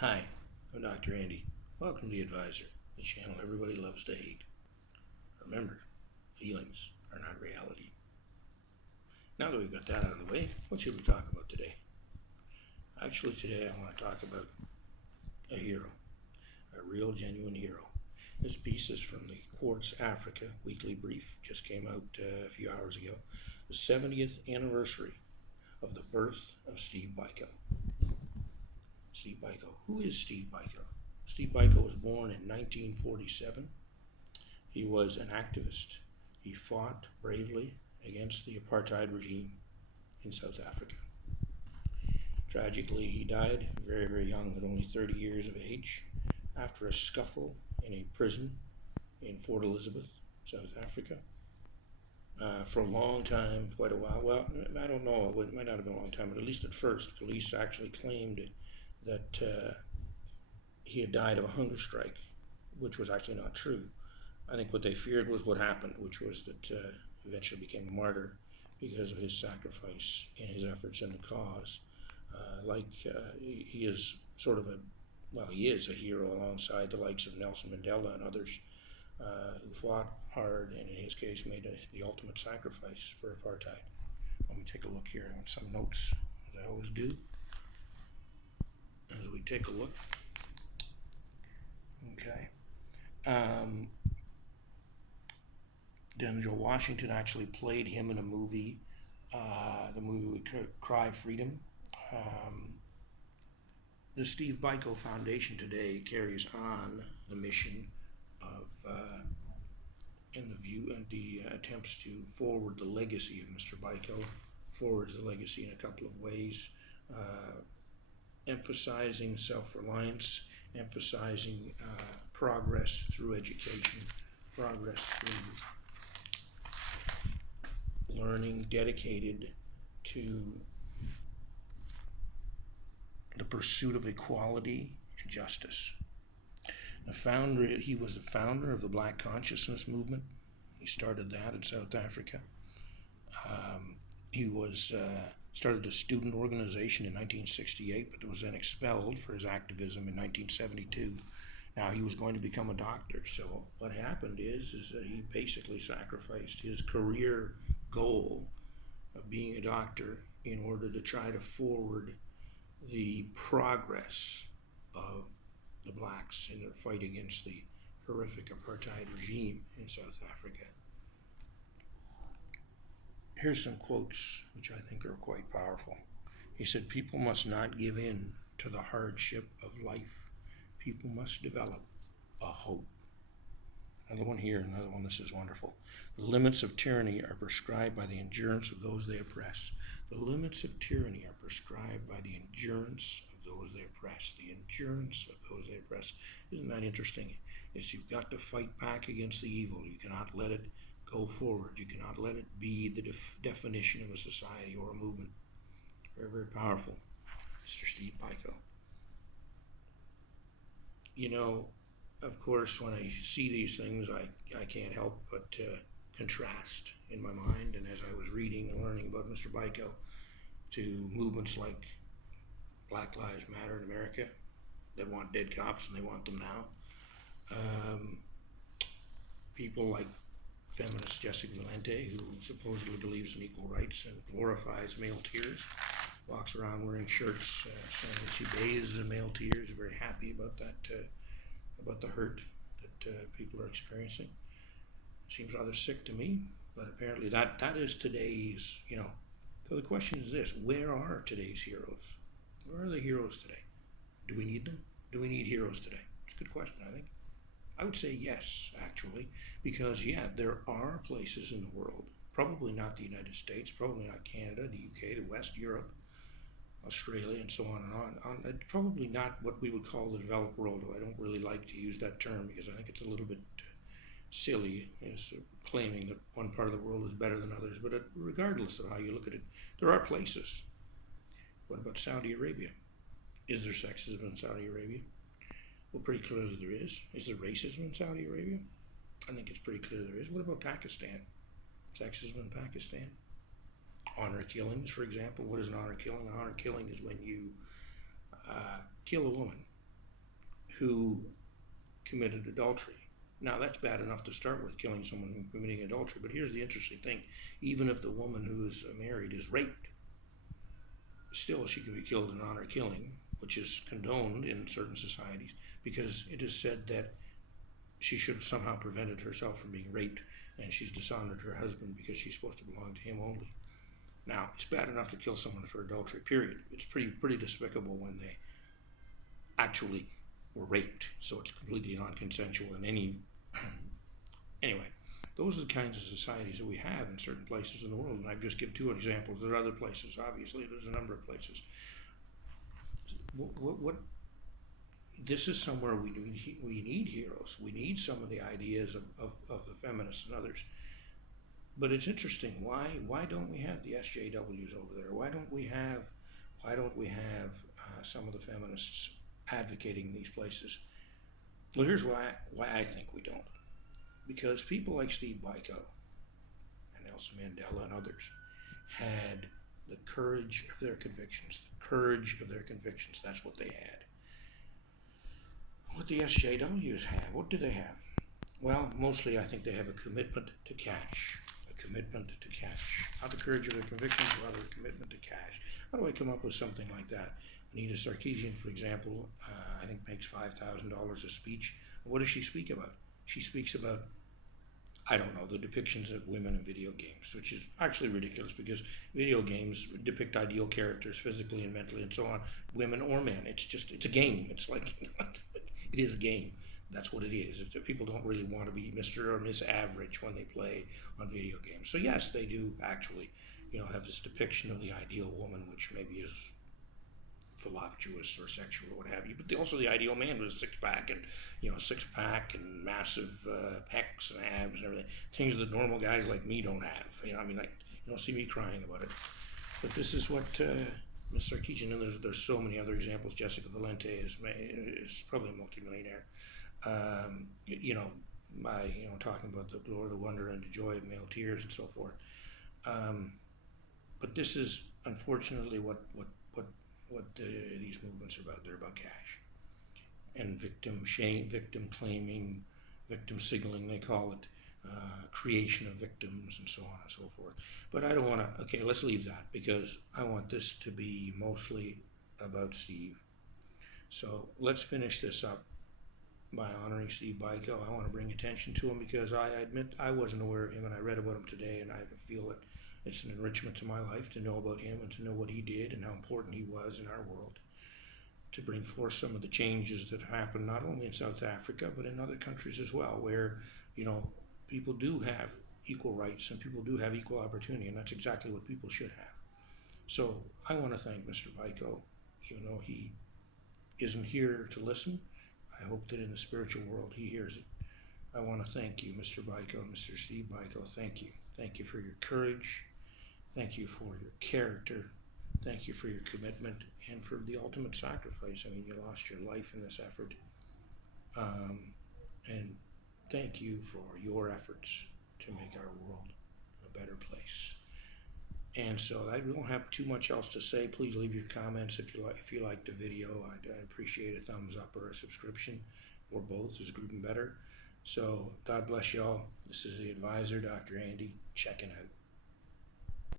Hi, I'm Dr. Andy. Welcome to The Advisor, the channel everybody loves to hate. Remember, feelings are not reality. Now that we've got that out of the way, what should we talk about today? Actually, today I want to talk about a hero, a real genuine hero. This piece is from the Quartz Africa Weekly Brief, just came out a few hours ago. The 70th anniversary of the birth of Steve Biko. Steve Biko. Who is Steve Biko? Steve Biko was born in 1947. He was an activist. He fought bravely against the apartheid regime in South Africa. Tragically, he died very, very young, at only 30 years of age, after a scuffle in a prison in Fort Elizabeth, South Africa. For a long time, quite a while. Well, I don't know, it might not have been a long time, but at least at first, police actually claimed that he had died of a hunger strike, which was actually not true. I think what they feared was what happened, which was that he eventually became a martyr because of his sacrifice and his efforts in the cause. He is sort of he is a hero alongside the likes of Nelson Mandela and others who fought hard and in his case made the ultimate sacrifice for apartheid. Let me take a look here on some notes, as I always do. As we take a look. Okay. Denzel Washington actually played him in a movie, the movie Cry Freedom. The Steve Biko Foundation today carries on the mission of the attempts to forward the legacy of Mr. Biko, forwards the legacy in a couple of ways, emphasizing self-reliance, emphasizing progress through education, progress through learning, dedicated to the pursuit of equality and justice. He was the founder of the Black Consciousness Movement. He started that in South Africa. He started a student organization in 1968, but was then expelled for his activism in 1972. Now he was going to become a doctor. So what happened is that he basically sacrificed his career goal of being a doctor in order to try to forward the progress of the blacks in their fight against the horrific apartheid regime in South Africa. Here's some quotes which I think are quite powerful. He said, "People must not give in to the hardship of life. People must develop a hope." Another one here, another one, this is wonderful. "The limits of tyranny are prescribed by the endurance of those they oppress." The limits of tyranny are prescribed by the endurance of those they oppress. The endurance of those they oppress. Isn't that interesting? It's you've got to fight back against the evil. You cannot let it go forward. You cannot let it be the definition of a society or a movement. Very, very powerful. Mr. Steve Biko. You know, of course, when I see these things, I can't help but contrast in my mind. And as I was reading and learning about Mr. Biko, to movements like Black Lives Matter in America that want dead cops and they want them now. People like feminist Jessica Valente, who supposedly believes in equal rights and glorifies male tears, walks around wearing shirts saying that she bathes in male tears, very happy about that, about the hurt that people are experiencing. Seems rather sick to me, but apparently that is today's, So the question is this: where are today's heroes? Where are the heroes today? Do we need them? Do we need heroes today? It's a good question, I think. I would say yes, actually, because there are places in the world, probably not the United States, probably not Canada, the UK, the West, Europe, Australia, and so on and on. Probably not what we would call the developed world, though I don't really like to use that term because I think it's a little bit silly, claiming that one part of the world is better than others. But regardless of how you look at it, there are places. What about Saudi Arabia? Is there sexism in Saudi Arabia? Well, pretty clearly there is. Is there racism in Saudi Arabia? I think it's pretty clear there is. What about Pakistan? Sexism in Pakistan? Honor killings, for example. What is an honor killing? An honor killing is when you kill a woman who committed adultery. Now, that's bad enough to start with, killing someone who's committing adultery. But here's the interesting thing. Even if the woman who is married is raped, still she can be killed in honor killing, which is condoned in certain societies, because it is said that she should have somehow prevented herself from being raped, and she's dishonored her husband because she's supposed to belong to him only. Now, it's bad enough to kill someone for adultery, period. It's pretty despicable when they actually were raped, so it's completely non-consensual in any... Anyway, those are the kinds of societies that we have in certain places in the world, and I've just given 2 examples. There are other places, obviously. There's a number of places. This is somewhere we need heroes. We need some of the ideas of the feminists and others. But it's interesting. Why don't we have the SJWs over there? Why don't we have some of the feminists advocating these places? Well, here's why I think we don't. Because people like Steve Biko and Nelson Mandela and others had the courage of their convictions. The courage of their convictions. That's what they had. What the SJWs have, what do they have? Well, mostly I think they have a commitment to cash. A commitment to cash. Not the courage of their convictions, rather a commitment to cash. How do I come up with something like that? Anita Sarkeesian, for example, I think makes $5,000 a speech. What does she speak about? She speaks about, I don't know, the depictions of women in video games, which is actually ridiculous because video games depict ideal characters physically and mentally and so on, women or men. It's a game. It's like, it is a game. That's what it is. People don't really want to be Mr. or Miss Average when they play on video games. So yes, they do actually, have this depiction of the ideal woman, which maybe is voluptuous or sexual or what have you, but also the ideal man with a six-pack and massive pecs and abs and everything, things that normal guys like me don't have. You don't see me crying about it. But this is what Ms. Sarkeesian, and there's so many other examples. Jessica Valente is probably a multimillionaire. By talking about the glory, the wonder, and the joy of male tears and so forth. But this is unfortunately what these movements are about. They're about cash and victim shame, victim claiming, victim signaling, they call it, creation of victims and so on and so forth. But I don't want to, okay, let's leave that because I want this to be mostly about Steve. So let's finish this up by honoring Steve Biko. I want to bring attention to him because I admit I wasn't aware of him, and I read about him today, and I feel that it's an enrichment to my life to know about him and to know what he did and how important he was in our world to bring forth some of the changes that happened not only in South Africa but in other countries as well, where people do have equal rights and people do have equal opportunity, and that's exactly what people should have. So I want to thank Mr. Biko, even though he isn't here to listen. I hope that in the spiritual world he hears it. I want to thank you, Mr. Biko, Mr. Steve Biko. Thank you. Thank you for your courage. Thank you for your character. Thank you for your commitment and for the ultimate sacrifice. I mean, you lost your life in this effort. And thank you for your efforts to make our world a better place. And so I don't have too much else to say. Please leave your comments if you liked the video. I'd appreciate a thumbs up or a subscription, or both is even better. So God bless y'all. This is the advisor, Dr. Andy, checking out.